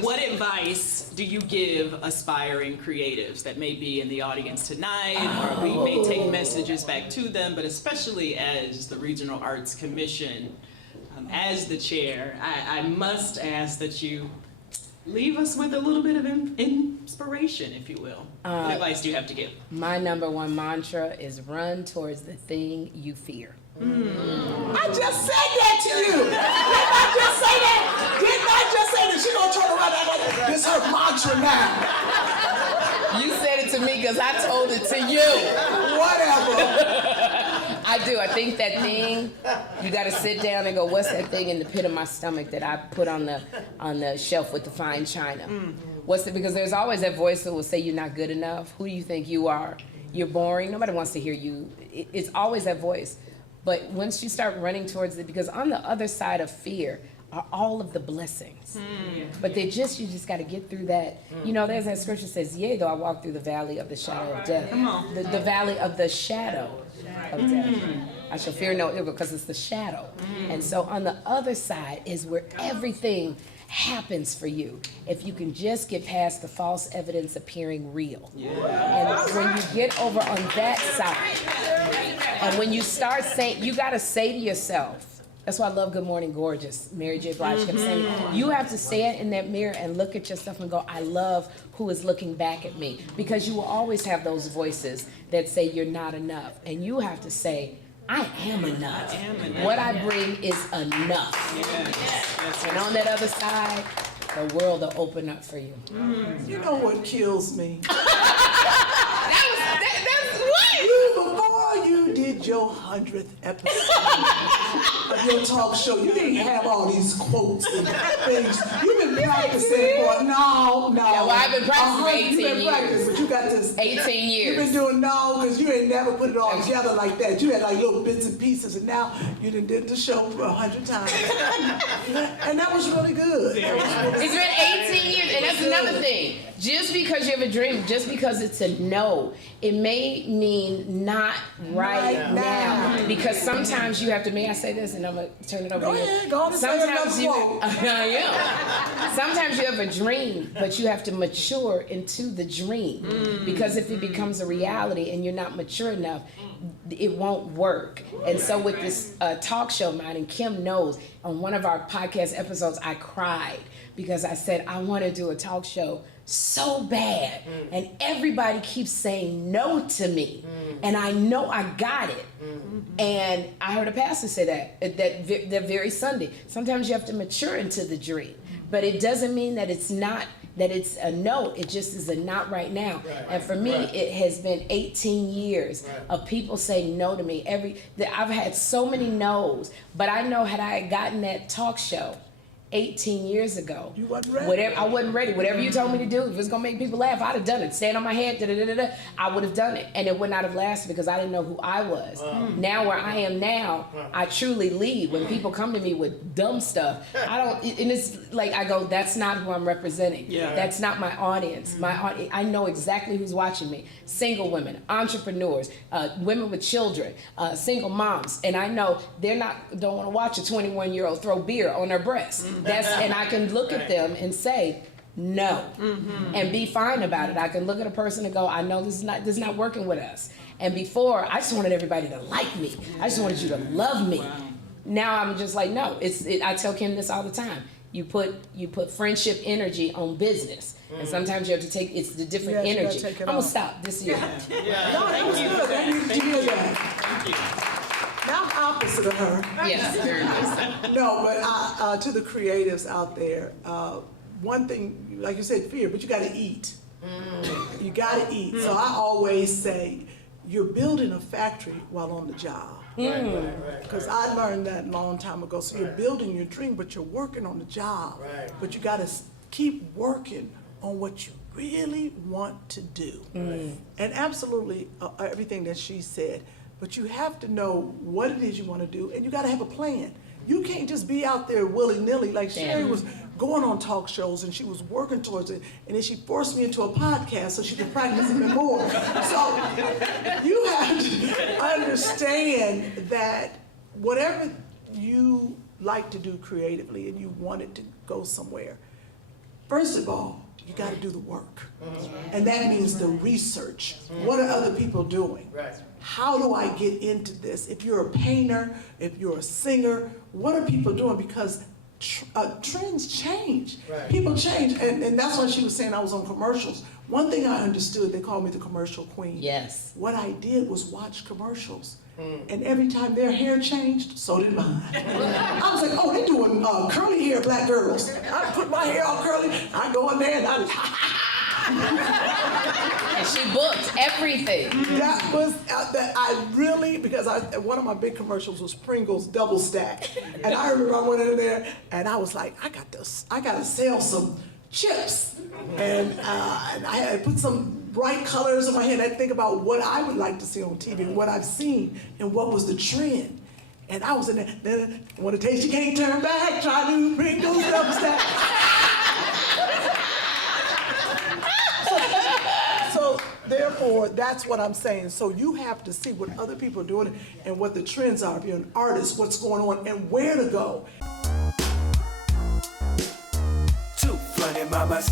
What advice do you give aspiring creatives that may be in the audience tonight, or we may take messages back to them, but especially as the Regional Arts Commission, as the chair, I must ask that you leave us with a little bit of inspiration, if you will. What advice do you have to give? My number one mantra is run towards the thing you fear. I just said that to you. Didn't I just say that? Didn't I just say that? She gonna turn around and like, this is her mantra now. You said it to me because I told it to you. Whatever. I do. I think that thing, you got to sit down and go, what's that thing in the pit of my stomach that I put on the shelf with the fine china? What's it? Because there's always that voice that will say you're not good enough. Who do you think you are? You're boring. Nobody wants to hear you. It's always that voice. But once you start running towards it, because on the other side of fear are all of the blessings. But you just got to get through that. You know, there's that scripture that says, yea, though I walk through the valley of the shadow of death. Come on. The valley of the shadow of death. I shall fear no evil because it's the shadow. And so on the other side is where everything happens for you if you can just get past the false evidence appearing real. And when you get over on that side, and when you start saying, you got to say to yourself, that's why I love Good Morning Gorgeous. Mary J. Blige kept saying, you have to stand in that mirror and look at yourself and go, I love who is looking back at me. Because you will always have those voices that say you're not enough. And you have to say, I am enough. What I bring is enough. And on that other side, the world will open up for you. You know what kills me? That's what? Before you did your 100th episode of your talk show, you didn't have all these quotes and things. You've been practicing for no. Yeah, well, I've been practicing for 18 years. But you got this 18 years. You've been doing no, because you ain't never put it all together like that. You had like little bits and pieces, and now you done did the show 100 times. And that was really good. It's been 18 years, and that's another thing. Just because you have a dream, just because it's a no, it may mean not right now. Because sometimes you have to, may I say this, and I'm going to turn it over to you. Go on and say another quote. I am. Sometimes you have a dream, but you have to mature into the dream. Because if it becomes a reality and you're not mature enough, it won't work. And so with this talk show of mine, and Kym knows, on one of our podcast episodes, I cried because I said, I want to do a talk show so bad, and everybody keeps saying no to me, and I know I got it. And I heard a pastor say that very Sunday. Sometimes you have to mature into the dream, but it doesn't mean that it's not, that it's a no. It just is a not right now. And for me, it has been 18 years of people saying no to me. I've had so many no's, but I know had I gotten that talk show 18 years ago, you wasn't ready. I wasn't ready. Whatever you told me to do, if it's gonna make people laugh, I'd have done it. Stand on my head, I would have done it, and it would not have lasted because I didn't know who I was. Now where I am now, I truly lead. When people come to me with dumb stuff, I don't. And it's like I go, that's not who I'm representing. That's not my audience. I know exactly who's watching me. Single women, entrepreneurs, women with children, single moms, and I know don't want to watch a 21-year-old throw beer on their breast. And I can look at them and say no, and be fine about it. I can look at a person and go, I know this is not working with us. And before, I just wanted everybody to like me. I just wanted you to love me. Now I'm just like, no. I tell Kym this all the time. You put friendship energy on business, and sometimes you have to take the different energy. I'm gonna stop this year. Thank you. Thank you. Now I'm opposite of her. Yes, very nice. No, but to the creatives out there, one thing, like you said, fear, but you got to eat. You got to eat. So I always say, you're building a factory while on the job. Because I learned that a long time ago. So you're building your dream, but you're working on the job. But you got to keep working on what you really want to do. And absolutely everything that she said. But you have to know what it is you want to do, and you got to have a plan. You can't just be out there willy-nilly. Like Sherri was going on talk shows, and she was working towards it, and then she forced me into a podcast so she could practice even more. So you have to understand that whatever you like to do creatively and you want it to go somewhere, First of all, you got to do the work. And that means the research. What are other people doing? Right. How do I get into this? If you're a painter, if you're a singer, what are people doing? Because trends change. Right. People change. And that's why she was saying I was on commercials. One thing I understood, they called me the commercial queen. Yes. What I did was watch commercials. And every time their hair changed, so did mine. I was like, oh, they're doing curly hair black girls. I put my hair all curly. I go in there and I just, And she booked everything. that was, that I really, because one of my big commercials was Pringles Double Stack. And I remember I went in there and I was like, I got to sell some chips. And I had put some bright colors in my head. I think about what I would like to see on TV and what I've seen and what was the trend. And I was in there, want to taste, you can't turn back, try to bring those double stacks. So therefore, that's what I'm saying. So you have to see what other people are doing and what the trends are. If you're an artist, what's going on and where to go. Two funny mamas.